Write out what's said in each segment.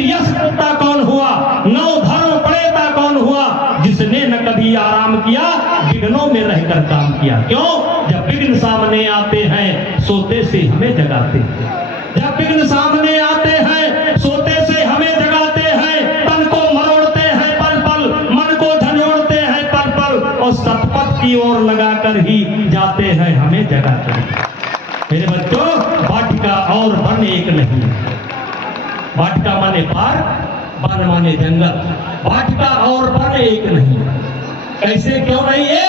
यश करता कौन हुआ, नौ धर्म पढ़ेता कौन हुआ, जिसने न कभी आराम किया, विघ्नों में रहकर काम किया। क्यों? जब विघ्न सामने आते हैं सोते से हमें जगाते हैं, जब विघ्न सामने आते हैं सोते से हमें जगाते हैं, तन को मरोड़ते हैं पल पल, मन को झंझोड़ते हैं पल पल, और सतपथ की ओर लगाकर ही जाते हैं हमें जगाते हैं। मेरे बच्चों, वाटिका और वन एक नहीं। वाटिका माने पार्क, वन माने जंगल। वाटिका और वन एक नहीं। कैसे क्यों नहीं है?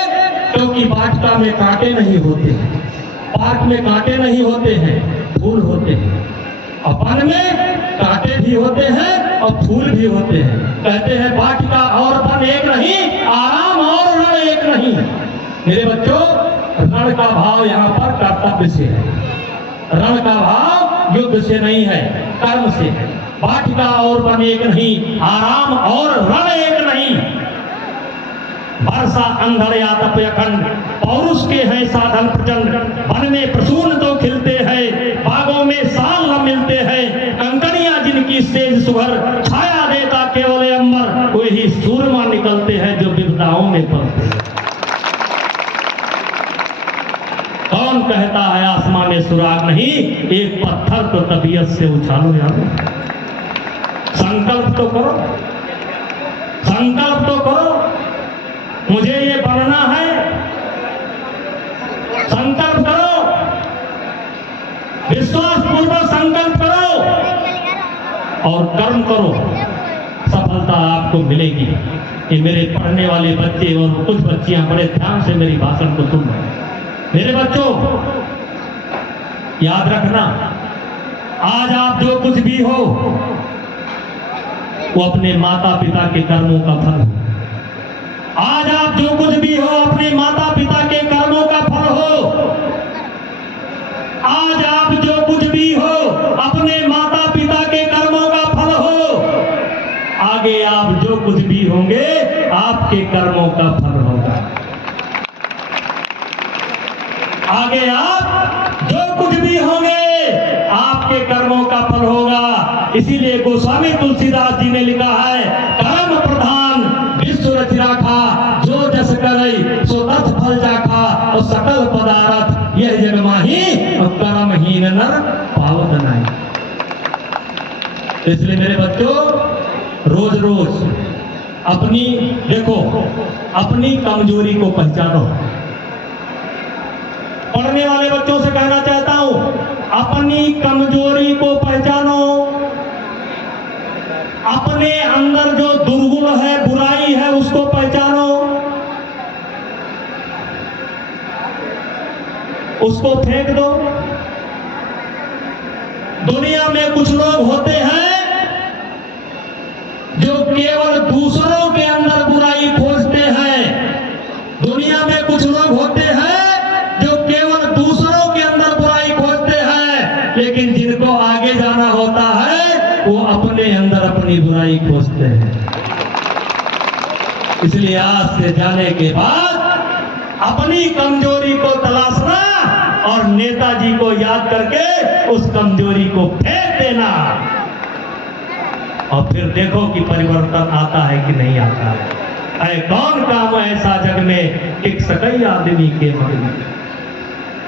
क्योंकि वाटिका में कांटे नहीं होते हैं, पार्क में कांटे नहीं होते हैं, फूल होते हैं। और वन में कांटे भी होते हैं और फूल भी होते हैं। कहते हैं वाटिका और वन एक नहीं, आराम और रण एक नहीं। मेरे बच्चों, रण का भाव यहाँ पर कर्तव्य से है, रण का भाव युद्ध से नहीं है, कर्म से है। वाटिका और वन एक नहीं, आराम और रण एक नहीं। वर्षा अंधड़ या तप अखंड, पौरुष के हैं साधन प्रचंड। वन में प्रसून तो खिलते हैं, बागों में साल न मिलते हैं। कंकड़ियां जिनकी सेज सुघर, छाया देता केवल अंबर, वही सूरमा निकलते हैं जो विपदाओं में पड़ते हैं। कौन कहता है आसमान में सुराग नहीं, एक पत्थर तो तबीयत से उछालो यार। संकल्प तो करो, संकल्प तो करो, मुझे ये बनना है। संकल्प करो, विश्वास पूर्वक संकल्प करो और कर्म करो, सफलता आपको मिलेगी। ये मेरे पढ़ने वाले बच्चे और कुछ बच्चियां बड़े ध्यान से मेरी भाषण को सुन रहे हैं। मेरे बच्चों, याद रखना, आज आप जो कुछ भी हो वो अपने माता पिता के कर्मों का फल हो। आज आप जो कुछ भी हो अपने माता पिता के कर्मों का फल हो। आज आप जो कुछ भी हो अपने माता पिता के कर्मों का फल हो। आगे आप जो कुछ भी होंगे आपके कर्मों का फल होगा। आगे आप जो कुछ भी होंगे आपके कर्मों का फल होगा। इसीलिए गोस्वामी तुलसीदास जी ने लिखा है, कर्म प्रधान विश्व रच राखा, जो जस करई सो तत् फल जाखा, और सकल पदार्थ यह जग माही, और कर्महीन नर पावत नाई। इसलिए मेरे बच्चों, रोज रोज अपनी देखो, अपनी कमजोरी को पहचानो। पढ़ने वाले बच्चों से कहना चाहता हूं, अपनी कमजोरी को पहचानो। अपने अंदर जो दुर्गुण है, बुराई है, उसको पहचानो, उसको फेंक दो। दुनिया में कुछ लोग होते हैं जो केवल दूसरों के अंदर बुराई खोजते हैं। दुनिया में कुछ लोग होते हैं जो केवल दूसरों के अंदर बुराई खोजते हैं, लेकिन जिनको आगे जाना होता है वो अपने अंदर अपनी बुराई खोजते हैं। इसलिए आज से जाने के बाद अपनी कमजोरी को तलाशना और नेताजी को याद करके उस कमजोरी को फेंक देना, और फिर देखो कि परिवर्तन आता है कि नहीं आता है। कौन काम ऐसा जग में टिक सके आदमी के मन में।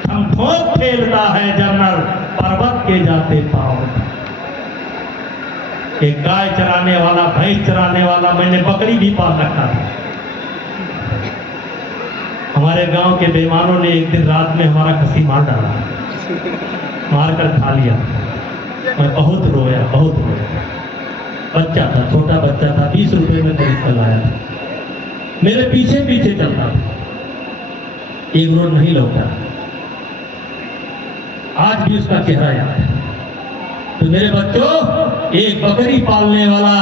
हम ठोक फेरता है जनरल पर्वत के जाते पाओ। एक गाय चराने वाला, भैंस चराने वाला, मैंने बकरी भी पाल रखा था। हमारे गांव के बेईमानों ने एक दिन रात में हमारा खसी मार डाला, मारकर खा लिया। मैं बहुत रोया, बहुत रोया। बच्चा था, छोटा बच्चा था, 20 रुपए में खरीद कर लाया था। मेरे पीछे पीछे चलता था, एक रोज नहीं लौटा। आज भी उसका चेहरा याद है। तो मेरे बच्चों, एक बकरी पालने वाला,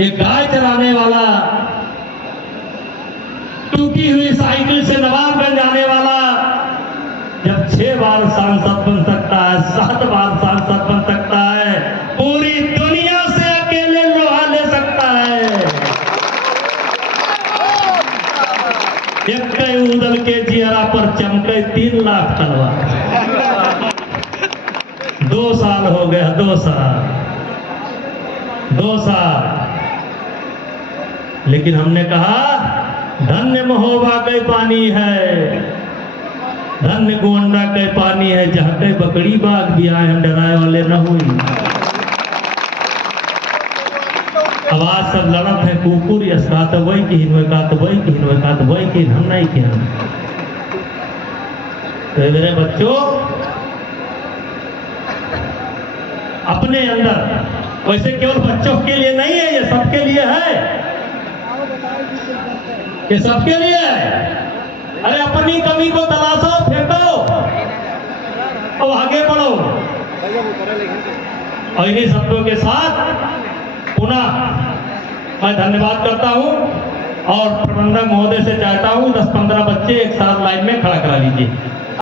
एक गाय चलाने वाला, टूटी हुई साइकिल से नवाबगंज आने वाला, जब 6 बार सांसद बन सकता है, 7 बार सांसद बन सकता है, पूरी दुनिया से अकेले लोहा ले सकता है। एक उदल के जियरा पर चमके 3 लाख तलवार। 2 साल हो गया, 2 साल, 2 साल। लेकिन हमने कहा धन्य महोबा के पानी है, धन्य गोंडा के पानी है, जहाँ के बकरी बाग भी आए हम डराए वाले न हुई। आवाज सब लड़त है कुकुर यस का तो वही की हिनवे का तो वही की हिनवे का तो वही की हम नहीं की हम। तो मेरे बच्चों अपने अंदर, वैसे केवल बच्चों के लिए नहीं है, ये सबके लिए है, ये सबके लिए है। अरे अपनी कमी को तलाशो, फेंको और आगे बढ़ो। और इन्हीं शब्दों के साथ पुनः मैं धन्यवाद करता हूं और प्रबंधक महोदय से चाहता हूं 10-15 बच्चे एक साथ लाइन में खड़ा करा लीजिए।